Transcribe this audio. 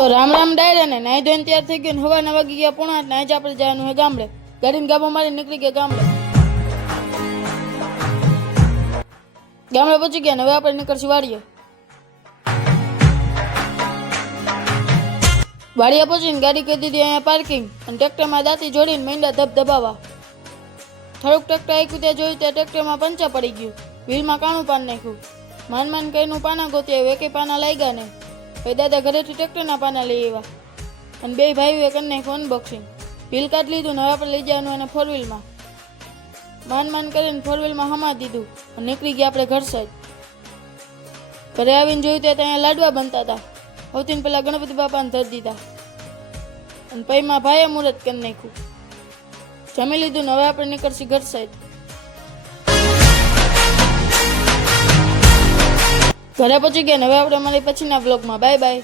તો રામ રામ ડાયરા ને નાઈ ધોઈને તૈયાર થઈ ગયો ને હવાના વાગી ગયા 7:30 ને આજે આપણે જવાનું છે ગામડે. ગાડીને ગાભો મારી નીકળી ગયા ગામડે. ગામડે પહોંચી ગયા ને હવે આપણે નીકળશું વાડીએ. વાડીએ પહોંચીને ગાડી કરી દીધી અહીંયા પાર્કિંગ અને ટ્રેક્ટરમાં દાંતી જોડીને માંડ્યા ધબધબાવા. થોડુંક ટ્રેક્ટર આખ્યું ત્યાં જોયું ત્યાં ટ્રેક્ટરમાં પંચર પડી ગયું. વ્હીલમાં કાણું પાન નાખ્યું. માન કઈનું પાના ગોતી આવ્યું. એકે પાના લાગ્યા ને પછી દાદા ઘરેથી ટ્રેક્ટરના પાના લઈ આવ્યા અને બે ભાઈઓએ કરી નાખ્યું અનબોક્સિંગ. વ્હીલ કાઢી લીધું ને હવે આપણે લઈ જવાનું એને 4 વ્હીલમાં. માન કરીને 4 વ્હીલમાં હમા દીધું અને નીકળી ગયા આપણે ઘર સાઈડ. ઘરે આવીને જોયું ત્યાં અહીંયા લાડવા બનતા હતા. સૌથી પહેલાં ગણપતિ બાપાને ધરી દીધા અને પૈમાં ભાઈએ મુહૂર્ત કરી નાખ્યું. જમી લીધું ને હવે આપણે નીકળશું ઘર સાઈડ. ઘરે પહોંચી ગયા ને હવે આપણે અમારી પછીના વ્લોગમાં. Bye bye.